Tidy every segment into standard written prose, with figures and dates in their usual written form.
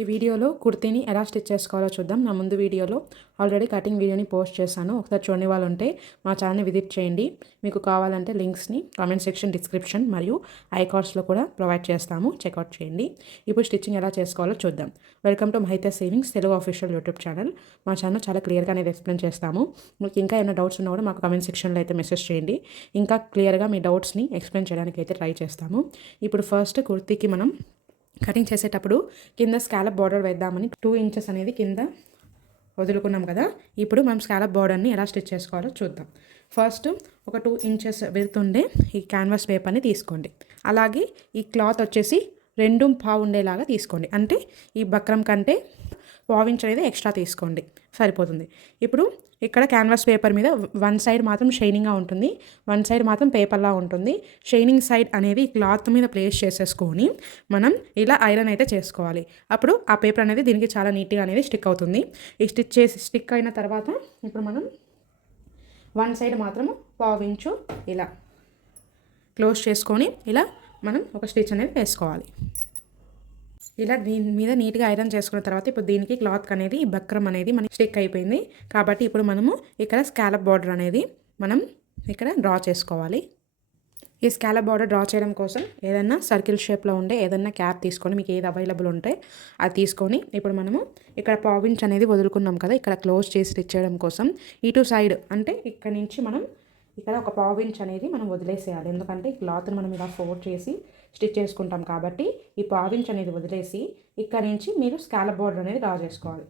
ఈ వీడియోలో కుర్తీని ఎలా స్టిచ్ చేసుకోవాలో చూద్దాం. నా ముందు వీడియోలో ఆల్రెడీ కటింగ్ వీడియోని పోస్ట్ చేశాను. ఒకసారి చూడని వాళ్ళు ఉంటే మా ఛానల్ని విజిట్ చేయండి. మీకు కావాలంటే లింక్స్ని కామెంట్ సెక్షన్, డిస్క్రిప్షన్ మరియు ఐకార్డ్స్లో కూడా ప్రొవైడ్ చేస్తాము. చెక్అవుట్ చేయండి. ఇప్పుడు స్టిచ్చింగ్ ఎలా చేసుకోవాలో చూద్దాం. Welcome to Mahitha savings Telugu official YouTube channel. మా ఛానల్ చాలా క్లియర్గా అనేది ఎక్స్ప్లెయిన్ చేస్తాము. మీకు ఇంకా ఏమైనా డౌట్స్ ఉన్నా కూడా మాకు కామెంట్ సెక్షన్లో అయితే మెసేజ్ చేయండి. ఇంకా క్లియర్గా మీ డౌట్స్ని ఎక్స్ప్లెయిన్ చేయడానికి అయితే ట్రై చేస్తాము. ఇప్పుడు ఫస్ట్ కుర్తీకి మనం కటింగ్ చేసేటప్పుడు కింద స్కాలప్ బార్డర్ వేద్దామని 2 ఇంచెస్ అనేది కింద వదులుకున్నాం కదా. ఇప్పుడు మనం స్కాలప్ బార్డర్ని ఎలా స్టిచ్ చేసుకోవాలో చూద్దాం. ఫస్ట్ ఒక 2 ఇంచెస్ వెళ్తుండే ఈ క్యాన్వాస్ పేపర్ని తీసుకోండి. అలాగే ఈ క్లాత్ వచ్చేసి 2.5 ఉండేలాగా తీసుకోండి. అంటే ఈ బక్రం కంటే 1/2 ఇంచ్ అనేది ఎక్స్ట్రా తీసుకోండి, సరిపోతుంది. ఇప్పుడు ఇక్కడ క్యాన్వాస్ పేపర్ మీద 1 సైడ్ మాత్రం షైనింగ్గా ఉంటుంది, 1 సైడ్ మాత్రం పేపర్లా ఉంటుంది. షైనింగ్ సైడ్ అనేది క్లాత్ మీద ప్లేస్ చేసేసుకొని మనం ఇలా ఐరన్ అయితే చేసుకోవాలి. అప్పుడు ఆ పేపర్ అనేది దీనికి చాలా నీట్గా అనేది స్టిక్ అవుతుంది. ఈ స్టిక్ అయిన తర్వాత ఇప్పుడు మనం 1 సైడ్ మాత్రం 1/2 ఇంచు ఇలా క్లోజ్ చేసుకొని ఇలా మనం ఒక స్టిచ్ అనేది వేసుకోవాలి. ఇలా దీని మీద నీట్గా ఐరన్ చేసుకున్న తర్వాత ఇప్పుడు దీనికి క్లాత్ అనేది ఈ బక్రం అనేది మనకి స్టిక్ అయిపోయింది. కాబట్టి ఇప్పుడు మనము ఇక్కడ స్కాలప్ బార్డర్ అనేది మనం ఇక్కడ డ్రా చేసుకోవాలి. ఈ స్కాలప్ బార్డర్ డ్రా చేయడం కోసం ఏదైనా సర్కిల్ షేప్లో ఉండే ఏదైనా క్యాప్ తీసుకొని, మీకు ఏది అవైలబుల్ ఉంటే అది తీసుకొని ఇప్పుడు మనము ఇక్కడ 1/2 ఇంచ్ అనేది వదులుకున్నాం కదా, ఇక్కడ క్లోజ్ చేసి స్టిచ్ చేయడం కోసం ఇటు సైడ్ అంటే ఇక్కడ నుంచి మనం ఇక్కడ ఒక 1/2 ఇంచ్ అనేది మనం వదిలేసేయాలి. ఎందుకంటే ఈ క్లాత్ని మనం ఇలా ఫోల్డ్ చేసి స్టిచ్ చేసుకుంటాం కాబట్టి ఈ 1/2 ఇంచ్ అనేది వదిలేసి ఇక్కడ నుంచి మీరు స్కాలప్ బార్డర్ అనేది డ్రా చేసుకోవాలి.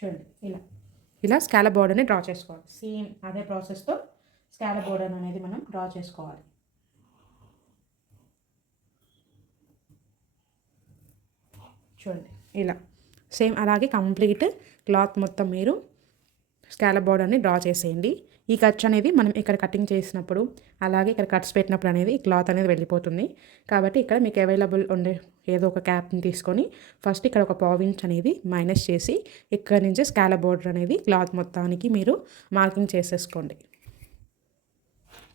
చూడండి, ఇలా స్కాలప్ బార్డర్ని డ్రా చేసుకోవాలి. సేమ్ అదే ప్రాసెస్తో స్కాలప్ బార్డర్ అనేది మనం డ్రా చేసుకోవాలి. చూడండి, ఇలా సేమ్ అలాగే కంప్లీట్ క్లాత్ మొత్తం మీరు స్కాలప్ బార్డర్ని డ్రా చేసేయండి. ఈ ఖర్చు అనేది మనం ఇక్కడ కటింగ్ చేసినప్పుడు అలాగే ఇక్కడ కట్స్ పెట్టినప్పుడు అనేది ఈ క్లాత్ అనేది వెళ్ళిపోతుంది. కాబట్టి ఇక్కడ మీకు అవైలబుల్ ఉండే ఏదో ఒక క్యాప్ని తీసుకొని ఫస్ట్ ఇక్కడ ఒక 1/2 ఇంచ్ అనేది మైనస్ చేసి ఇక్కడ నుంచి స్కాలప్ బార్డర్ అనేది క్లాత్ మొత్తానికి మీరు మార్కింగ్ చేసేసుకోండి.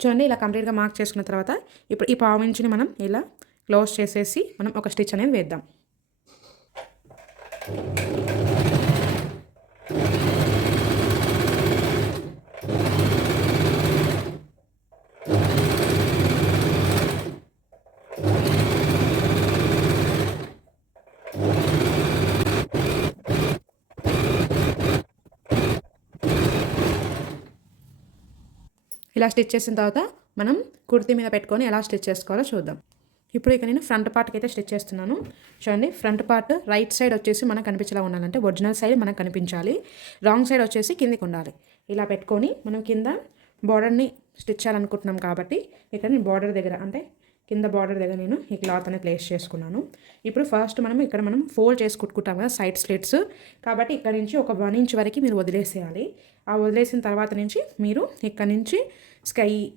చూడండి, ఇలా కంప్లీట్గా మార్క్ చేసుకున్న తర్వాత ఇప్పుడు ఈ 1/2 ఇంచ్ని మనం ఇలా క్లోజ్ చేసేసి మనం ఒక స్టిచ్ అనేది వేద్దాం. ఇలా స్టిచ్ చేసిన తర్వాత మనం కుర్తీ మీద పెట్టుకొని ఎలా స్టిచ్ చేసుకోవాలో చూద్దాం. ఇప్పుడు ఇక నేను ఫ్రంట్ పార్ట్కి అయితే స్టిచ్ చేస్తున్నాను. చూడండి, ఫ్రంట్ పార్ట్ రైట్ సైడ్ వచ్చేసి మనకు కనిపించేలా ఉండాలంటే ఒరిజినల్ సైడ్ మనకు కనిపించాలి, రాంగ్ సైడ్ వచ్చేసి కిందికి ఉండాలి. ఇలా పెట్టుకొని మనం కింద బార్డర్ని స్టిచ్ చేయాలనుకుంటున్నాం కాబట్టి ఇక్కడ నేను బార్డర్ దగ్గర అంటే కింద బార్డర్ దగ్గర నేను ఈ క్లాత్ అనేది ప్లేస్ చేసుకున్నాను. ఇప్పుడు ఫస్ట్ ఇక్కడ మనం ఫోల్డ్ చేసి కుట్టుకుంటాం కదా సైడ్ స్లిట్స్, కాబట్టి ఇక్కడ నుంచి ఒక 1 ఇంచ్ వరకు మీరు వదిలేసేయాలి. ఆ వదిలేసిన తర్వాత నుంచి మీరు ఇక్కడ నుంచి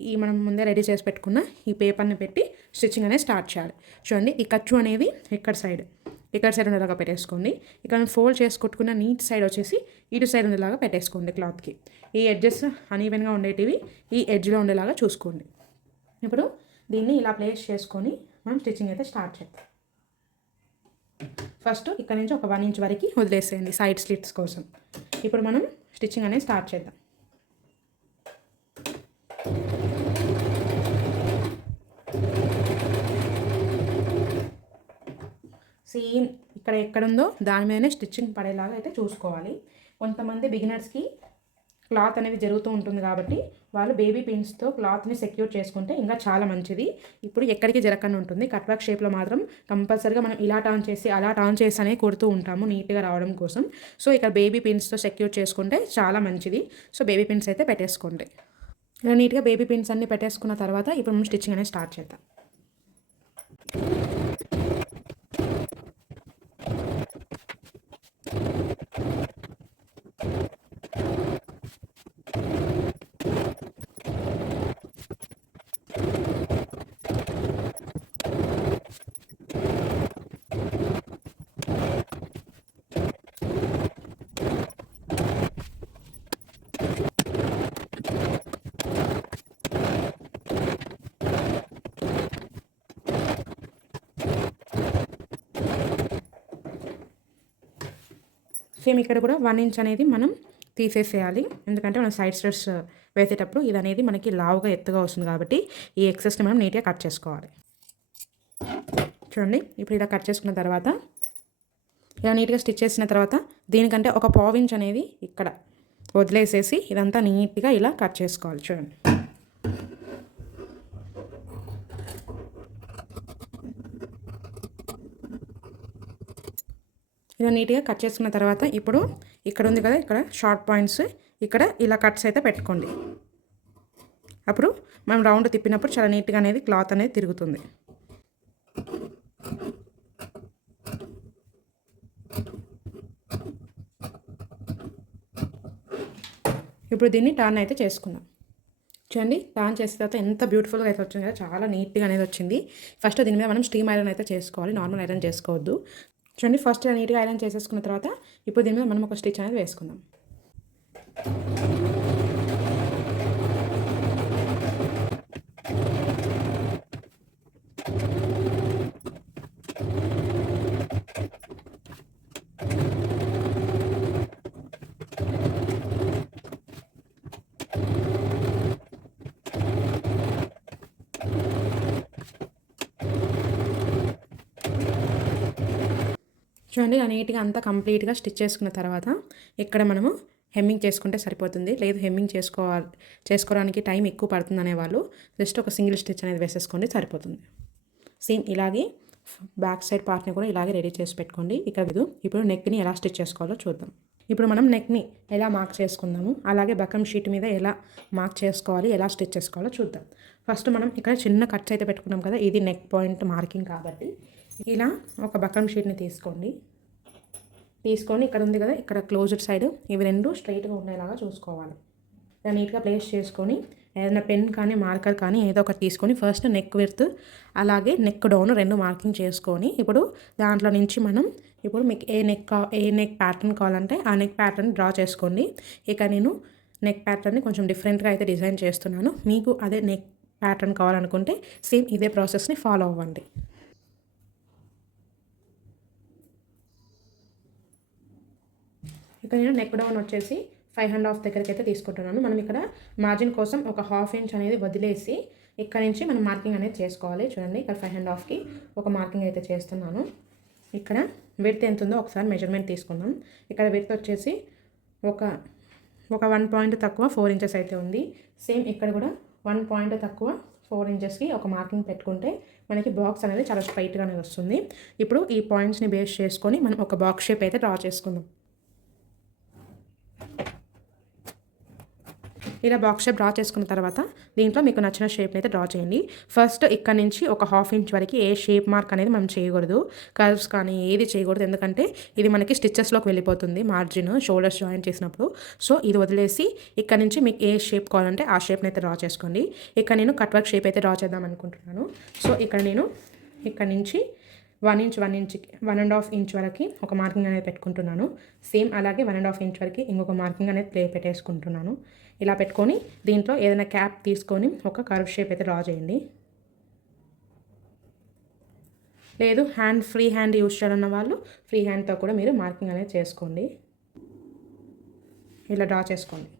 ఈ మనం ముందే రెడీ చేసి పెట్టుకున్న ఈ పేపర్ని పెట్టి స్టిచ్చింగ్ అనేది స్టార్ట్ చేయాలి. చూడండి, ఈ ఖర్చు అనేది ఇక్కడ సైడ్ ఉండేలాగా పెట్టేసుకోండి. ఇక్కడ ఫోల్డ్ చేసి కుట్టుకున్న నీట్ సైడ్ వచ్చేసి ఇటు సైడ్ ఉండేలాగా పెట్టేసుకోండి. క్లాత్కి ఈ ఎడ్జెస్ అనీవెన్గా ఉండేటివి ఈ ఎడ్జ్లో ఉండేలాగా చూసుకోండి. ఇప్పుడు దీన్ని ఇలా ప్లేస్ చేసుకొని మనం స్టిచ్చింగ్ అయితే స్టార్ట్ చేద్దాం. ఫస్ట్ ఇక్కడ నుంచి ఒక 1 ఇంచ్ వరకు వదిలేసేయండి సైడ్ స్లిట్స్ కోసం. ఇప్పుడు మనం స్టిచ్చింగ్ అనేది స్టార్ట్ చేద్దాం. సేమ్ ఇక్కడ ఎక్కడుందో దాని మీదనే స్టిచ్చింగ్ పడేలాగా అయితే చూసుకోవాలి. కొంతమంది బిగినర్స్కి క్లాత్ అనేది జరుగుతూ ఉంటుంది కాబట్టి వాళ్ళు బేబీ పిన్స్తో క్లాత్ని సెక్యూర్ చేసుకుంటే ఇంకా చాలా మంచిది. ఇప్పుడు ఎక్కడికి జరగకుండా ఉంటుంది. కట్ వర్క్ షేప్లో మాత్రం కంపల్సరీగా మనం ఇలా టర్న్ చేసి అలా టర్న్ చేసి అనేది కుడుతూ ఉంటాము నీట్గా రావడం కోసం. సో ఇక్కడ బేబీ పిన్స్తో సెక్యూర్ చేసుకుంటే చాలా మంచిది. సో బేబీ పిన్స్ అయితే పెట్టేసుకోండి. ఇలా నీట్గా బేబీ పిన్స్ అన్ని పెట్టేసుకున్న తర్వాత ఇప్పుడు మనం స్టిచ్చింగ్ అనేది స్టార్ట్ చేద్దాం. సేమ్ ఇక్కడ కూడా 1 ఇంచ్ అనేది మనం తీసేసేయాలి. ఎందుకంటే మనం సైడ్ స్టెప్స్ వేసేటప్పుడు ఇది అనేది మనకి లావుగా ఎత్తుగా వస్తుంది కాబట్టి ఈ ఎక్సెస్ని మనం నీట్గా కట్ చేసుకోవాలి. చూడండి ఇప్పుడు ఇలా కట్ చేసుకున్న తర్వాత ఇలా నీట్గా స్టిచ్ చేసిన తర్వాత దీనికంటే ఒక 1/2 ఇంచ్ అనేది ఇక్కడ వదిలేసేసి ఇదంతా నీట్గా ఇలా కట్ చేసుకోవాలి. చూడండి ఇలా నీట్గా కట్ చేసుకున్న తర్వాత ఇప్పుడు ఇక్కడ ఉంది కదా, ఇక్కడ షార్ట్ పాయింట్స్ ఇక్కడ ఇలా కట్స్ అయితే పెట్టుకోండి. అప్పుడు మనం రౌండ్ తిప్పినప్పుడు చాలా నీట్గా అనేది క్లాత్ అనేది తిరుగుతుంది. ఇప్పుడు దీన్ని టర్న్ అయితే చేసుకుందాం. చూడండి టర్న్ చేసిన తర్వాత ఎంత బ్యూటిఫుల్గా అయితే వచ్చింది కదా, చాలా నీట్గా అనేది వచ్చింది. ఫస్ట్ దీని మీద మనం స్టీమ్ ఐరన్ అయితే చేసుకోవాలి, నార్మల్ ఐరన్ చేసుకోవద్దు. చూడండి ఫస్ట్ నీట్గా ఐరన్ చేసేసుకున్న తర్వాత ఇప్పుడు దీని మీద మనం ఒక స్టిచ్ అనేది వేసుకుందాం. చూడండి ఇలా నీట్గా కంప్లీట్గా స్టిచ్ చేసుకున్న తర్వాత ఇక్కడ మనము హెమ్మింగ్ చేసుకుంటే సరిపోతుంది. లేదు హెమ్మింగ్ చేసుకోవడానికి టైం ఎక్కువ పడుతుంది అనేవాళ్ళు జస్ట్ ఒక సింగిల్ స్టిచ్ అనేది వేసేసుకోండి సరిపోతుంది. సేమ్ ఇలాగే బ్యాక్ సైడ్ పార్ట్ని కూడా ఇలాగే రెడీ చేసి పెట్టుకోండి. ఇప్పుడు నెక్ని ఎలా స్టిచ్ చేసుకోవాలో చూద్దాం. ఇప్పుడు మనం నెక్ని ఎలా మార్క్ చేసుకుందాము, అలాగే బకమ్ షీట్ మీద ఎలా మార్క్ చేసుకోవాలి, ఎలా స్టిచ్ చేసుకోవాలో చూద్దాం. ఫస్ట్ మనం ఇక్కడ చిన్న కట్స్ అయితే పెట్టుకున్నాం కదా, ఇది నెక్ పాయింట్ మార్కింగ్ కాబట్టి ఇలా ఒక బకమ్ షీట్ని తీసుకొని ఇక్కడ ఉంది కదా, ఇక్కడ క్లోజ్డ్ సైడ్ ఇవి రెండు స్ట్రైట్గా ఉండేలాగా చూసుకోవాలి. ఇలా నీట్గా ప్లేస్ చేసుకొని ఏదైనా పెన్ కానీ మార్కర్ కానీ ఏదో ఒకటి తీసుకొని ఫస్ట్ నెక్ విడ్త్ అలాగే నెక్ డౌన్ రెండు మార్కింగ్ చేసుకొని ఇప్పుడు దాంట్లో నుంచి మనం ఇప్పుడు మీకు ఏ నెక్ ప్యాటర్న్ కావాలంటే ఆ నెక్ ప్యాటర్న్ డ్రా చేసుకోండి. ఇక నేను నెక్ ప్యాటర్న్ని కొంచెం డిఫరెంట్గా అయితే డిజైన్ చేస్తున్నాను. మీకు అదే నెక్ ప్యాటర్న్ కావాలనుకుంటే సేమ్ ఇదే ప్రాసెస్ని ఫాలో అవ్వండి. ఇక్కడ నేను నెక్ డౌన్ వచ్చేసి 5.5 దగ్గరికి అయితే తీసుకుంటున్నాను. మనం ఇక్కడ మార్జిన్ కోసం ఒక 1/2 ఇంచ్ అనేది వదిలేసి ఇక్కడ నుంచి మనం మార్కింగ్ అనేది చేసుకోవాలి. చూడండి ఇక్కడ 5.5కి ఒక మార్కింగ్ అయితే చేస్తున్నాను. ఇక్కడ విడ్త్ ఎంత ఉందో ఒకసారి మెజర్మెంట్ తీసుకుందాం. ఇక్కడ విడ్త్ వచ్చేసి ఒక 1 పాయింట్ తక్కువ 4 ఇంచెస్ అయితే ఉంది. సేమ్ ఇక్కడ కూడా 1 పాయింట్ తక్కువ 4 ఇంచెస్కి ఒక మార్కింగ్ పెట్టుకుంటే మనకి బాక్స్ అనేది చాలా స్ట్రైట్గానే వస్తుంది. ఇప్పుడు ఈ పాయింట్స్ని బేస్ చేసుకొని మనం ఒక బాక్స్ షేప్ అయితే డ్రా చేసుకుందాం. ఇలా బాక్స్ షేప్ డ్రా చేసుకున్న తర్వాత దీంట్లో మీకు నచ్చిన షేప్ని అయితే డ్రా చేయండి. ఫస్ట్ ఇక్కడ నుంచి ఒక 1/2 ఇంచ్ వరకు ఏ షేప్ మార్క్ అనేది మనం చేయకూడదు, కర్వ్స్ కానీ ఏది చేయకూడదు. ఎందుకంటే ఇది మనకి స్టిచ్చెస్లోకి వెళ్ళిపోతుంది మార్జిన్ షోల్డర్స్ జాయిన్ చేసినప్పుడు. సో ఇది వదిలేసి ఇక్కడ నుంచి మీకు ఏ షేప్ కావాలంటే ఆ షేప్ని అయితే డ్రా చేసుకోండి. ఇక్కడ నేను కట్ వర్క్ షేప్ అయితే డ్రా చేద్దాం అనుకుంటున్నాను. సో ఇక్కడ నేను ఇక్కడ నుంచి 1.5 ఇంచ్ వరకు ఒక మార్కింగ్ అనేది పెట్టుకుంటున్నాను. సేమ్ అలాగే 1.5 ఇంచ్ వరకు ఇంకొక మార్కింగ్ అనేది పెట్టేసుకుంటున్నాను. ఇలా పెట్టుకొని దీంట్లో ఏదైనా క్యాప్ తీసుకొని ఒక కర్వ్ షేప్ అయితే డ్రా చేయండి. లేదు ఫ్రీ హ్యాండ్ యూజ్ చేయాలన్న వాళ్ళు ఫ్రీ హ్యాండ్తో కూడా మీరు మార్కింగ్ అనేది చేసుకోండి. ఇలా డ్రా చేసుకోండి.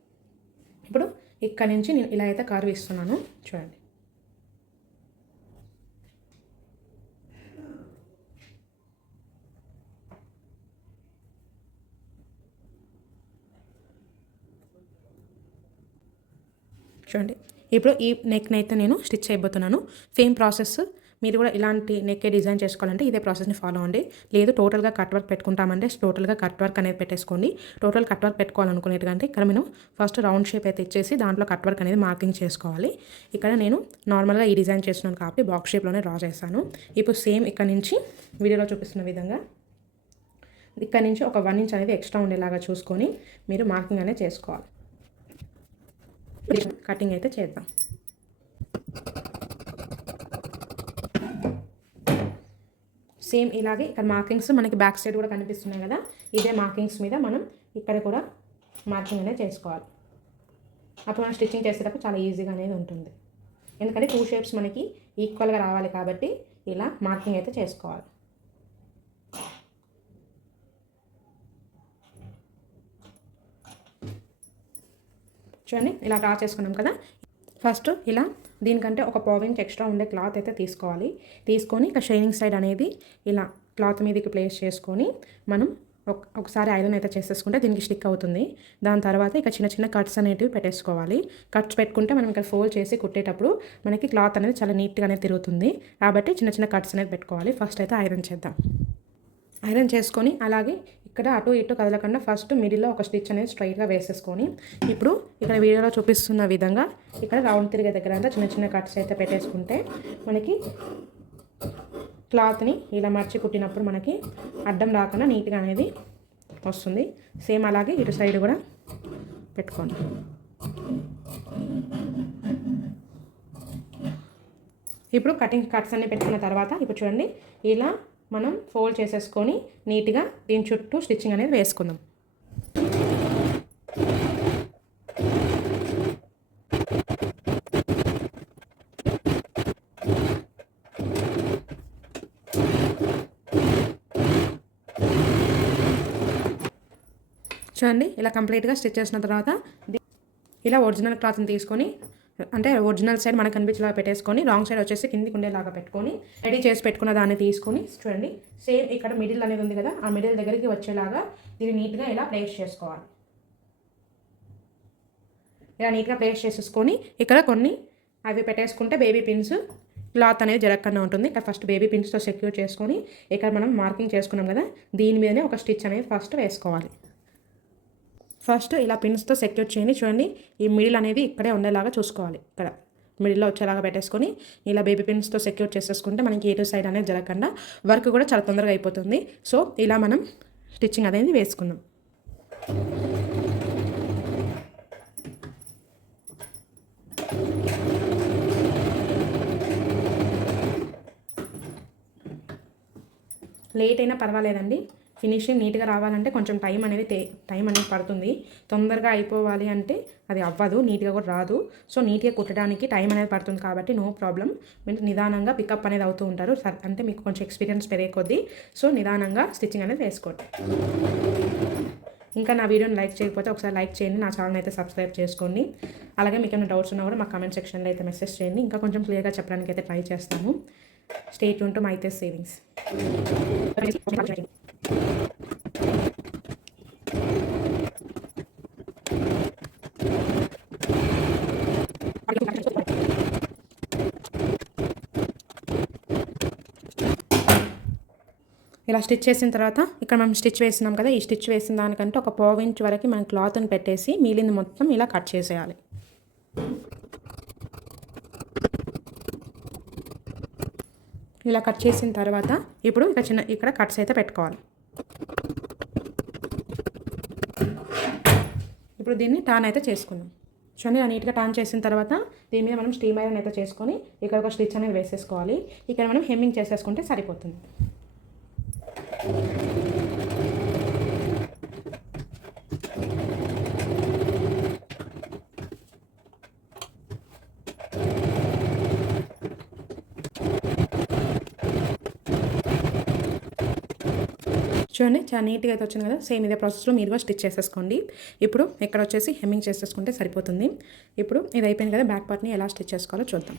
ఇప్పుడు ఇక్కడ నుంచి నేను ఇలా అయితే కర్వ్ ఇస్తున్నాను. చూడండి చూడండి ఇప్పుడు ఈ నెక్ని అయితే నేను స్టిచ్ చేయబోతున్నాను. సేమ్ ప్రాసెస్ మీరు కూడా ఇలాంటి నెక్కే డిజైన్ చేసుకోవాలంటే ఇదే ప్రాసెస్ని ఫాలో అవ్వండి. లేదు టోటల్గా కట్ వర్క్ పెట్టుకుంటామంటే టోటల్గా కట్ వర్క్ అనేది పెట్టేసుకోండి. టోటల్ కట్ వర్క్ పెట్టుకోవాలనుకునేటంటే ఇక్కడ మనం ఫస్ట్ రౌండ్ షేప్ అయితే ఇచ్చేసి దాంట్లో కట్ వర్క్ అనేది మార్కింగ్ చేసుకోవాలి. ఇక్కడ నేను నార్మల్గా ఈ డిజైన్ చేస్తున్నాను కాబట్టి బాక్స్ షేప్లోనే డ్రా చేస్తాను. ఇప్పుడు సేమ్ ఇక్కడ నుంచి వీడియోలో చూపిస్తున్న విధంగా ఇక్కడ నుంచి ఒక 1 ఇంచ్ అనేది ఎక్స్ట్రా ఉండేలాగా చూసుకొని మీరు మార్కింగ్ అనేది చేసుకోవాలి. కటింగ్ అయితే చేద్దాం. సేమ్ ఇలాగే ఇక్కడ మార్కింగ్స్ మనకి బ్యాక్ సైడ్ కూడా కనిపిస్తున్నాయి కదా, ఇదే మార్కింగ్స్ మీద మనం ఇక్కడ కూడా మార్కింగ్ అనేది చేసుకోవాలి. అప్పుడు మనం స్టిచ్చింగ్ చేసేటప్పుడు చాలా ఈజీగా అనేది ఉంటుంది. ఎందుకంటే 2 షేప్స్ మనకి ఈక్వల్గా రావాలి కాబట్టి ఇలా మార్కింగ్ అయితే చేసుకోవాలి. చూడండి ఇలా డ్రా చేసుకున్నాం కదా. ఫస్ట్ ఇలా దీనికంటే ఒక పావించ్ ఎక్స్ట్రా ఉండే క్లాత్ అయితే తీసుకోవాలి. తీసుకొని ఇక షైనింగ్ సైడ్ అనేది ఇలా క్లాత్ మీదకి ప్లేస్ చేసుకొని మనం ఒకసారి ఐరన్ అయితే చేసేసుకుంటే దీనికి స్టిక్ అవుతుంది. దాని తర్వాత ఇక చిన్న చిన్న కట్స్ అనేటివి పెట్టేసుకోవాలి. కట్స్ పెట్టుకుంటే మనం ఇక్కడ ఫోల్డ్ చేసి కుట్టేటప్పుడు మనకి క్లాత్ అనేది చాలా నీట్గానే తిరుగుతుంది. కాబట్టి చిన్న చిన్న కట్స్ అనేది పెట్టుకోవాలి. ఫస్ట్ అయితే ఐరన్ చేద్దాం. ఐరన్ చేసుకొని అలాగే ఇక్కడ అటు ఇటు కదలకుండా ఫస్ట్ మిడిల్లో ఒక స్టిచ్ అనేది స్ట్రైట్గా వేసేసుకొని ఇప్పుడు ఇక్కడ వీడియోలో చూపిస్తున్న విధంగా ఇక్కడ రౌండ్ తిరిగే దగ్గర అంతా చిన్న చిన్న కట్స్ అయితే పెట్టేసుకుంటే మనకి క్లాత్ని ఇలా మర్చి కుట్టినప్పుడు మనకి అడ్డం రాకుండా నీట్గా అనేది వస్తుంది. సేమ్ అలాగే ఇటు సైడ్ కూడా పెట్టుకోండి. ఇప్పుడు కట్స్ అన్ని పెట్టుకున్న తర్వాత ఇప్పుడు చూడండి ఇలా మనం ఫోల్డ్ చేసేసుకొని నీట్గా దీని చుట్టూ స్టిచ్చింగ్ అనేది వేసుకుందాం. చూడండి ఇలా కంప్లీట్గా స్టిచ్ చేసిన తర్వాత ఇలా ఒరిజినల్ క్లాత్ని తీసుకొని అంటే ఒరిజినల్ సైడ్ మనకు కనిపించేలాగా పెట్టేసుకొని రాంగ్ సైడ్ వచ్చేసి కిందికి ఉండేలాగా పెట్టుకొని రెడీ చేసి పెట్టుకున్న దాన్ని తీసుకొని చూడండి సేమ్ ఇక్కడ మిడిల్ అనేది ఉంది కదా, ఆ మిడిల్ దగ్గరికి వచ్చేలాగా దీన్ని నీట్గా ఇలా ప్లేస్ చేసుకోవాలి. ఇలా నీట్గా ప్లేస్ చేసేసుకొని ఇక్కడ కొన్ని అవి పెట్టేసుకుంటే బేబీ పిన్స్ క్లాత్ అనేది జరగకుండా ఉంటుంది. ఇక్కడ ఫస్ట్ బేబీ పిన్స్తో సెక్యూర్ చేసుకొని ఇక్కడ మనం మార్కింగ్ చేసుకున్నాం కదా, దీని మీదనే ఒక స్టిచ్ అనేది ఫస్ట్ వేసుకోవాలి. ఫస్ట్ ఇలా పిన్స్తో సెక్యూర్ చేయండి. చూడండి ఈ మిడిల్ అనేది ఇక్కడే ఉండేలాగా చూసుకోవాలి. ఇక్కడ మిడిల్లో వచ్చేలాగా పెట్టేసుకొని ఇలా బేబీ పిన్స్తో సెక్యూర్ చేసేసుకుంటే మనకి ఏ సైడ్ అనేది జరగకుండా వర్క్ కూడా చాలా తొందరగా అయిపోతుంది. సో ఇలా మనం స్టిచ్చింగ్ అనేది వేసుకుందాం. లేట్ అయినా పర్వాలేదండి, ఫినిషింగ్ నీట్గా రావాలంటే కొంచెం టైం అనేది పడుతుంది. తొందరగా అయిపోవాలి అంటే అది అవ్వదు, నీట్గా కూడా రాదు. సో నీట్గా కుట్టడానికి టైం అనేది పడుతుంది కాబట్టి నో ప్రాబ్లం. మీరు నిదానంగా పికప్ అనేది అవుతూ ఉంటారు. అంటే మీకు కొంచెం ఎక్స్పీరియన్స్ పెరిగే కొద్దీ సో నిదానంగా స్టిచ్చింగ్ అనేది వేసుకోండి. ఇంకా నా వీడియోని లైక్ చేయకపోతే ఒకసారి లైక్ చేయండి, నా ఛానల్ అయితే సబ్స్క్రైబ్ చేసుకోండి. అలాగే మీకు ఏమైనా డౌట్స్ ఉన్నా కూడా మా కామెంట్ సెక్షన్లో అయితే మెసేజ్ చేయండి. ఇంకా కొంచెం క్లియర్గా చెప్పడానికి అయితే ట్రై చేస్తాను. Stay tune to Maitej savings. ఇలా స్టిచ్ చేసిన తర్వాత ఇక్కడ మనం స్టిచ్ వేసినాం కదా, ఈ స్టిచ్ వేసిన దానికంటే ఒక పావు ఇంచ్ వరకు మనం క్లాత్ని పెట్టేసి మిగిలింది మొత్తం ఇలా కట్ చేసేయాలి. ఇలా కట్ చేసిన తర్వాత ఇప్పుడు ఇక్కడ కట్స్ అయితే పెట్టుకోవాలి. ఇప్పుడు దీన్ని టర్న్ అయితే చేసుకుందాం. చూడండి నీట్గా టర్న్ చేసిన తర్వాత దీని మీద మనం స్టీమ్ ఐరన్ అయితే చేసుకొని ఇక్కడ ఒక స్టిచ్ అనేది వేసేసుకోవాలి. ఇక్కడ మనం హెమ్మింగ్ చేసేసుకుంటే సరిపోతుంది. చూడండి చాలా నీట్గా అయితే వచ్చింది కదా. సేమ్ ఇదే ప్రాసెస్లో మీరు కూడా స్టిచ్ చేసేసుకోండి. ఇప్పుడు ఇక్కడ వచ్చేసి హెమ్మింగ్ చేసేసుకుంటే సరిపోతుంది. ఇప్పుడు ఇది అయిపోయింది కదా, బ్యాక్ పార్ట్ని ఎలా స్టిచ్ చేసుకోవాలో చూద్దాం.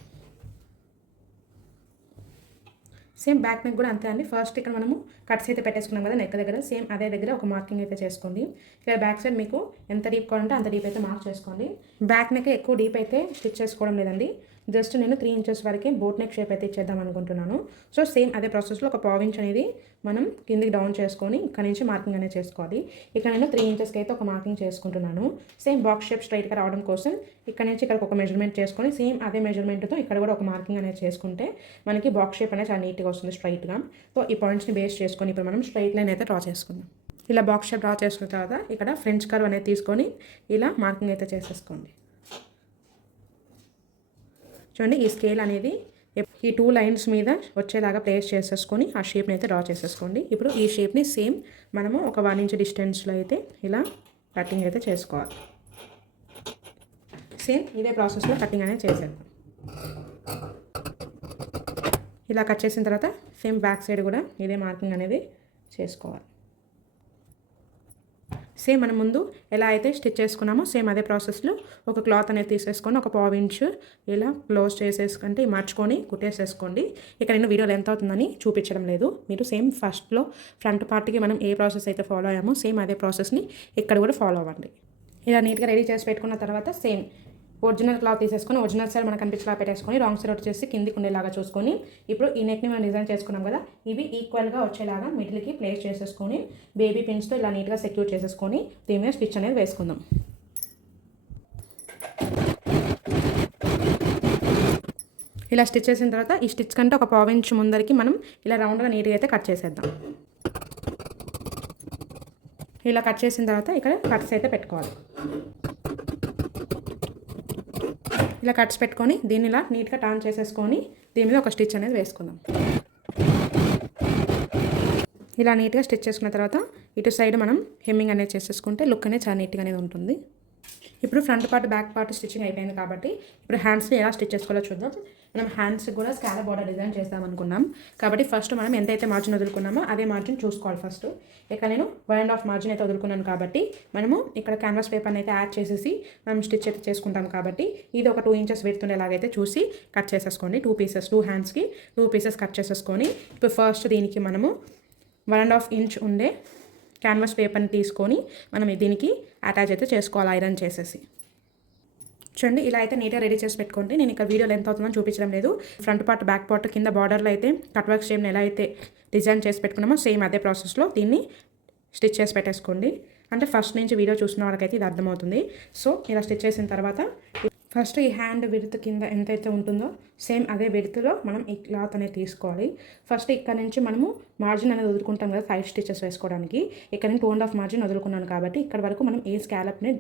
సేమ్ బ్యాక్ నెక్ కూడా అంతే అండి. ఫస్ట్ ఇక్కడ మనము కట్స్ అయితే పెట్టేసుకున్నాం కదా నెక్ దగ్గర, సేమ్ అదే దగ్గర ఒక మార్కింగ్ అయితే చేసుకోండి. ఇక్కడ బ్యాక్ సైడ్ మీకు ఎంత డీప్ కావాలంటే అంత డీప్ అయితే మార్క్ చేసుకోండి. బ్యాక్ నెక్ ఎక్కువ డీప్ అయితే స్టిచ్ చేసుకోవడం లేదండి, జస్ట్ నేను 3 ఇంచెస్ వరకే బోట్ నెక్ షేప్ అయితే ఇచ్చేద్దాం అనుకుంటున్నాను. సో సేమ్ అదే ప్రాసెస్లో ఒక పావు ఇంచ్ అనేది మనం కిందికి డౌన్ చేసుకొని ఇక్కడ నుంచి మార్కింగ్ అనేది చేసుకోవాలి. ఇక్కడ నేను 3 ఇంచెస్కి అయితే ఒక మార్కింగ్ చేసుకుంటున్నాను. సేమ్ బాక్స్ షేప్ స్ట్రైట్గా రావడం కోసం ఇక్కడ నుంచి ఇక్కడికి ఒక మెజర్మెంట్ చేసుకొని సేమ్ అదే మెజర్మెంట్తో ఇక్కడ కూడా ఒక మార్కింగ్ అనేది చేసుకుంటే మనకి బాక్స్ షేప్ అనేది చాలా నీట్గా వస్తుంది స్ట్రైట్గా. సో ఈ పాయింట్స్ని బేస్ చేసుకొని ఇప్పుడు మనం స్ట్రైట్ లైన్ అయితే డ్రా చేసుకుందాం. ఇలా బాక్స్ షేప్ డ్రా చేసుకున్న తర్వాత ఇక్కడ ఫ్రెంచ్ కర్వ్ అనేది తీసుకొని ఇలా మార్కింగ్ అయితే చేసేసుకోండి. చూడండి ఈ స్కేల్ అనేది ఈ 2 లైన్స్ మీద వచ్చేలాగా ప్లేస్ చేసేసుకొని ఆ షేప్ని అయితే డ్రా చేసేసుకోండి. ఇప్పుడు ఈ షేప్ని సేమ్ మనము ఒక 1 ఇంచ్ డిస్టెన్స్లో అయితే ఇలా కటింగ్ అయితే చేసుకోవాలి. సేమ్ ఇదే ప్రాసెస్లో కటింగ్ అనేది చేసేద్దాం. ఇలా కట్ చేసిన తర్వాత సేమ్ బ్యాక్ సైడ్ కూడా ఇదే మార్కింగ్ అనేది చేసుకోవాలి. సేమ్ మనం ముందు ఎలా అయితే స్టిచ్ చేసుకున్నామో సేమ్ అదే ప్రాసెస్లో ఒక క్లాత్ అనేది తీసేసుకొని ఒక పావు ఇంచు ఇలా క్లోజ్ చేసేసుకుంటే మార్చుకొని కుట్టేసేసుకోండి. ఇక్కడ నేను వీడియోలో ఎంత అవుతుందని చూపించడం లేదు. మీరు సేమ్ ఫస్ట్లో ఫ్రంట్ పార్ట్కి మనం ఏ ప్రాసెస్ అయితే ఫాలో అయ్యామో సేమ్ అదే ప్రాసెస్ని ఇక్కడ కూడా ఫాలో అవ్వండి. ఇలా నీట్గా రెడీ చేసి పెట్టుకున్న తర్వాత సేమ్ ఒరిజినల్ క్లాత్ తీసేసుకొని ఒరిజినల్ సైడ్ మనకు కనిపించేలా పెట్టేసుకొని రాంగ్ సైడ్ వచ్చేసి కిందికి ఉండేలాగా చూసుకొని ఇప్పుడు ఈ నెక్ని మనం డిజైన్ చేసుకున్నాం కదా, ఇవి ఈక్వల్గా వచ్చేలాగా మిడిల్కి ప్లేస్ చేసేసుకొని బేబీ పిన్స్తో ఇలా నీట్గా సెక్యూర్ చేసేసుకొని దీని మీద స్టిచ్ అనేది వేసుకుందాం. ఇలా స్టిచ్ చేసిన తర్వాత ఈ స్టిచ్ కంటే ఒక పావు ఇంచ్ ముందరికి మనం ఇలా రౌండ్గా నీట్గా అయితే కట్ చేసేద్దాం. ఇలా కట్ చేసిన తర్వాత ఇక్కడ కట్స్ అయితే పెట్టుకోవాలి. ఇలా కట్స్ పెట్టుకొని దీన్ని ఇలా నీట్గా టర్న్ చేసేసుకొని దీని మీద ఒక స్టిచ్ అనేది వేసుకుందాం. ఇలా నీట్గా స్టిచ్ చేసుకున్న తర్వాత ఇటు సైడ్ మనం హెమ్మింగ్ అనేది చేసేసుకుంటే లుక్ అనేది చాలా నీట్గా అనేది ఉంటుంది. ఇప్పుడు front part back part stitching అయిపోయింది కాబట్టి ఇప్పుడు హ్యాండ్స్ని ఎలా స్టిచ్ చేసుకోవాలో చూద్దాం. మనం హ్యాండ్స్కి కూడా స్కాలప్ బార్డర్ డిజైన్ చేద్దాం అనుకున్నాం కాబట్టి ఫస్ట్ మనం ఎంతైతే మార్జిన్ వదులుకున్నామో అదే మార్జిన్ చూసుకోవాలి. ఫస్ట్ ఇక్కడ నేను 1.5 మార్జిన్ అయితే వదులుకున్నాను కాబట్టి మనము ఇక్కడ క్యాన్వాస్ పేపర్ని అయితే యాడ్ చేసేసి మనం స్టిచ్ అయితే చేసుకుంటాం కాబట్టి ఇది ఒక 2 ఇంచెస్ పెడుతుండేలాగైతే చూసి కట్ చేసేసుకోండి. 2 పీసెస్ 2 హ్యాండ్స్కి 2 పీసెస్ కట్ చేసేసుకొని ఇప్పుడు ఫస్ట్ దీనికి మనము 1.5 ఇంచ్ ఉండే క్యాన్వాస్ పేపర్ని తీసుకొని మనం దీనికి అటాచ్ అయితే చేసుకోవాలి ఐరన్ చేసేసి. చూడండి ఇలా అయితే నీట్గా రెడీ చేసి పెట్టుకోండి. నేను ఇక్కడ వీడియోలో ఎంత అవుతుందని చూపించడం లేదు. ఫ్రంట్ పార్ట్ బ్యాక్ పార్ట్ కింద బార్డర్లో అయితే కట్ వర్క్ షేప్ని ఎలా అయితే డిజైన్ చేసి పెట్టుకున్నామో సేమ్ అదే ప్రాసెస్లో దీన్ని స్టిచ్ చేసి పెట్టేసుకోండి. అంటే ఫస్ట్ నుంచి వీడియో చూసిన వాళ్ళకైతే ఇది అర్థమవుతుంది. సో ఇలా స్టిచ్ చేసిన తర్వాత ఫస్ట్ ఈ హ్యాండ్ విడ్త్ కింద ఎంతైతే ఉంటుందో సేమ్ అదే విడ్త్లో మనం ఈ క్లాత్ అనేది తీసుకోవాలి. ఫస్ట్ ఇక్కడ నుంచి మనము మార్జిన్ అనేది వదులుకుంటాం కదా 5 స్టిచెస్ వేసుకోవడానికి. ఇక్కడ నేను 2.5 మార్జిన్ వదులుకున్నాను కాబట్టి ఇక్కడ వరకు మనం ఏ స్కాలప్ని